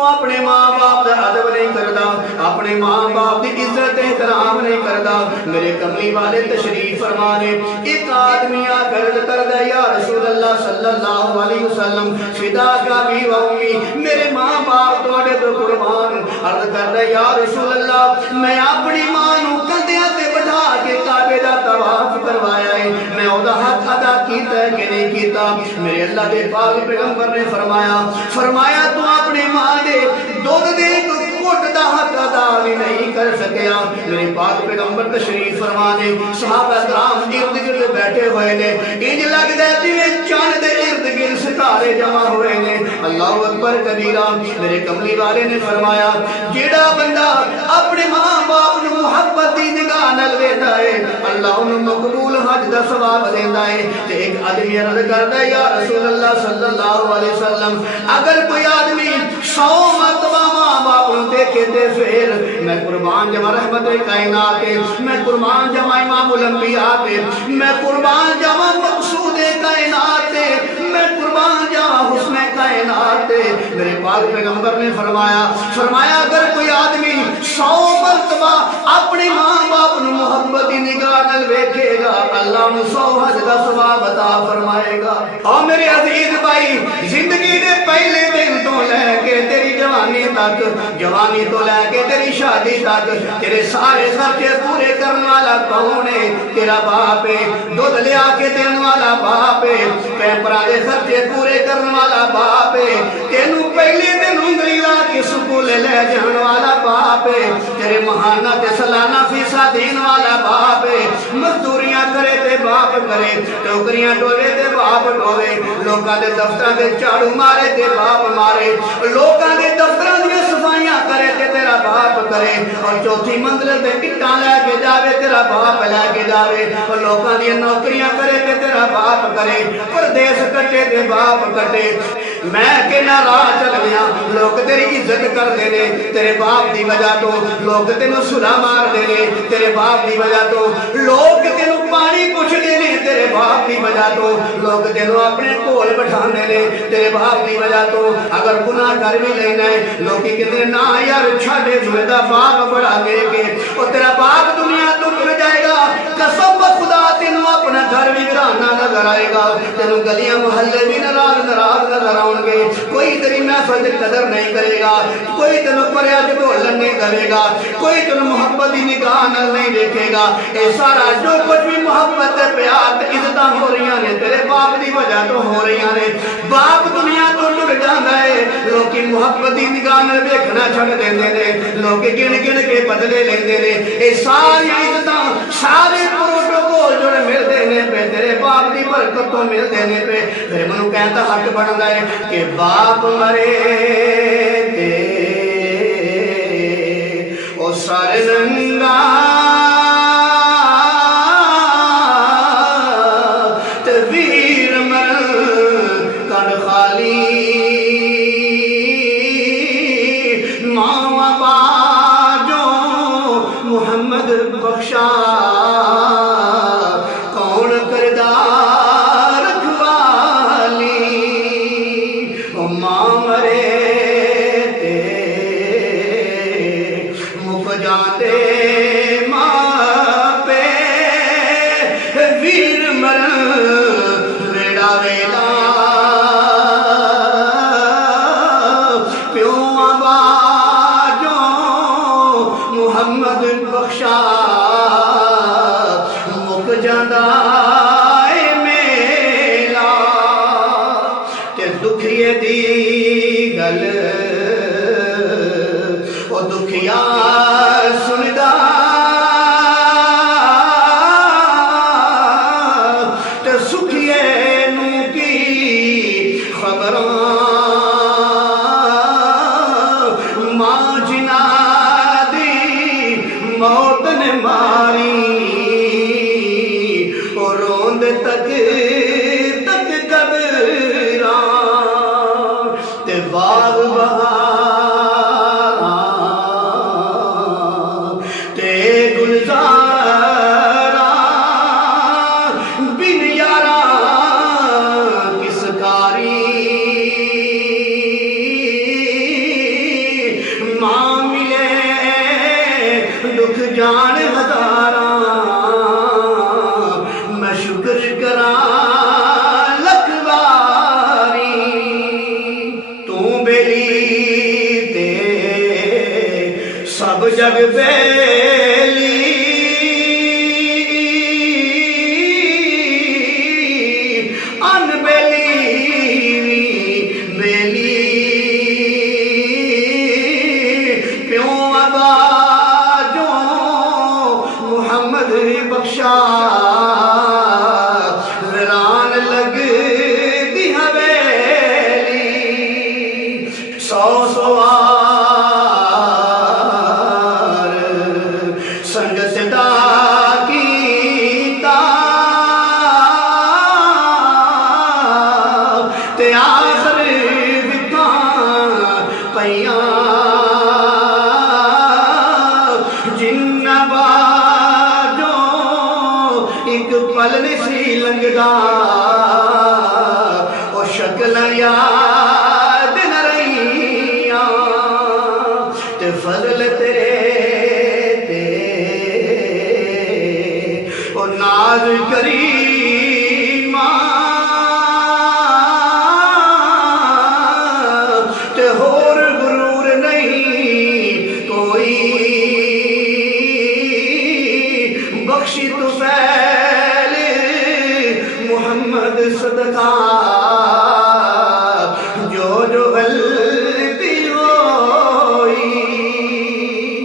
تو اپنے ماں باپ دا ادب نہیں کردا اپنے ماں باپ دی عزت احترام نہیں کردا میرے کملی والے تشریف فرما نے ایک آدمی آ کر کردا یا رسول اللہ صلی اللہ علیہ وسلم فدا کا بھی و امی میرے ماں باپ تواڈے تو قربان عرض کردا یا رسول اللہ میں اپنی ماں نو کندھیاں تے بٹھا کے کعبے دا طواف کروایا ہے میں او دا حق ادا کیتا ہے کہ نہیں کیتا میرے اللہ دے پاک پیغمبر نے فرمایا تو اپنی ماں دے دودھ دے گھٹ دا حق ادا بھی نہیں کر سکیا میرے پاک پیغمبر تشریف فرما نے صحابہ کرام ارد گرد بیٹھے ہوئے نے انج لگدا ہے جویں چاند دے ارد گرد ستارے جمع ہوئے نے اللہ اکبر کبیرہ میرے کملی والے نے فرمایا جیڑا بندہ اپنے ماں باپ نو محبت دی نگاہ نال ویکھدا ہے اللہ انہوں مقبول حج دا ثواب دیندا ہے تے ایک آدمی عرض کردا ہے یا رسول اللہ صلی اللہ علیہ وسلم اگر کوئی آدمی 100 مرتبہ ماں باپ نو دیکھے تے پھر میں قربان جاواں رحمت کائنات میں قربان جاواں امام الانبیاء میں قربان جاواں مقصود کائنات میں قربان جاواں حسن کائنات میرے پاک پیغمبر نے فرمایا اگر کوئی آدمی 100 مرتبہ اپنے ماں باپ نو محبت دی نگاہ نال ویکھے گا اللہ انہوں 100 حج دا ثواب عطا فرمائے گا اور میرے عزیز بھائی زندگی دے پہلے دن تو لے کے تیری جوانی تک جوانی تو لے کے تیری شادی تک تیرے سارے خرچے پورے کرنے والا کون ہے تیرا باپ ہے دودھ لیا کے دینے والا باپ ہے پیمپرا دے خرچے پورے کرنے والا باپ ہے تینوں پہلے دن انگلی لا کے سکول لے جان والا باپ ہے تیرے مہانہ تے سالانہ فیسہ دین والا باپ ہے مزدوریاں کرے تے باپ کرے ٹوکریاں ڈولے تے باپ ڈولے لوکاں دے دفتراں دے جھاڑو مارے تے باپ مارے لوکاں دے دفتراں دی صفائیاں کرے تے تیرا باپ کرے اور چوتھی منزل تے اٹاں لے کے جاوے تیرا باپ لے کے جاوے اور لوکاں دی نوکریاں کرے تے تیرا باپ کرے پردیس کٹے تے باپ کٹے میں کہ نہ راہ چل گیا لوگ تیری عزت کر دینے تیرے باپ دی وجہ تو لوگ تینوں سلا مار دینے تیرے باپ دی وجہ تو لوگ تینوں پانی پوچھ دینے تیرے باپ دی وجہ تو لوگ تینوں اپنے کول بٹھا دینے تیرے باپ دی وجہ تو اگر گناہ کر بھی لینا ہے لوگ کہتے نا یار چھاڑے جوئے دا باپ بڑا گے کہ اور تیرا باپ دنیا تو گر جائے گا قسم خدا تینوں اپنا گھر بھی گرانا نظر آئے گا تینوں گلیاں محلے بھی نراز نظر آؤں گے کوئی تیری محفل قدر نہیں کرے گا کوئی تینوں پریاج بولن نہیں کرے گا کوئی تینوں محبت دی نگاہ نال نہیں دیکھے گا اے سارا جو کچھ بھی محبت پیار عزتاں ہو رہی ہیں تیرے باپ دی وجہ تو ہو رہی ہیں باپ دنیا تو ٹر جاندا ہے لوگ محبت دی نگاہ نال ویکھنا چھڈ دیندے نے لوگ گن گن کے بدلے لیندے نے اے ساری عزتاں سارے پروٹوکول جو ملدے نے پہ تیرے باپ دی برکت تو ملدے نے پہ پھر منوں کہندا حق بندا ہے کہ باپ مرے تے او سارے ننگا تے ویر مرن کن خالی ماں باجو محمد بخشا کون کردار رکھوالی او ماں مرے تے مک جاندے ماں پہ ویر مرن ویڑا ویلا پیو باجو محمد بخشا مک جاندا اے میلا تے دکھیے دی گل او دکھیا سندا تے سکھیے نو کی خبراں ماں جنا دی موت نے ماری اور روند تک قبراں تے باغ بہاراں جان ہزاراں میں شکر کراں لکھ واری تو بیلی تے سب جگ بیلی ان بیلی بیلی پیوں ابا جو محمد بخشا ویران لگ دی حویلی سو سوار سنگت دا کیتا تے آخر وکاں پیاں جن باجوں ایک پل نہیں سی لنگدا او شکل یاد نہ رہیاں تے فضل تیرے تے او ناز کریماں تے ہور غرور نہیں کوئی بخشی تو فیل محمد صدقہ